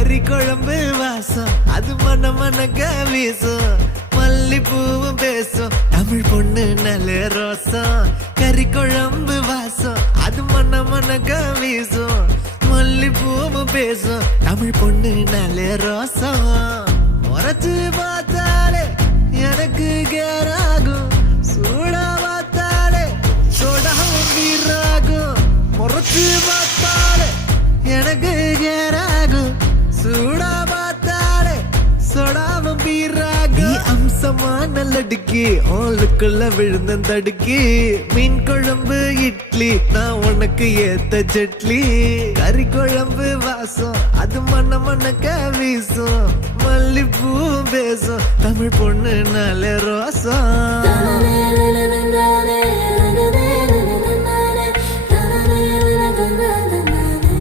கறி குழம்பு வாசம் அது மன மனக்க வீசும் மல்லிப்பூவும் பேசும் தமிழ் பொண்ணு நல்ல ரோசம் கறி குழம்பு வாசம் அது மன மனக்க வீசும் மல்லிப்பூவும் பேசும் தமிழ் பொண்ணு நல்ல ரோசம் முறைச்சு பார்த்தாலே எனக்கு கேராகும் சூடா பார்த்தாலே சோடாவும் வீராகும் முறைச்சு பார்த்தாலே எனக்கு கேராகும் சூடா பார்த்தாலே சோடாவும் வீராகும் அம்சமா நல்லடுக்கி ஆளுக்குள்ள விழுந்த தடுக்கி மீன் குழம்பு இட்லி நான் உனக்கு ஏத்த சட்லி கறி குழம்பு வாசம் அது மன மனக்க வீசும் மல்லிப்பூ பேசும் தமிழ் பொண்ணு நல்ல ரோசம்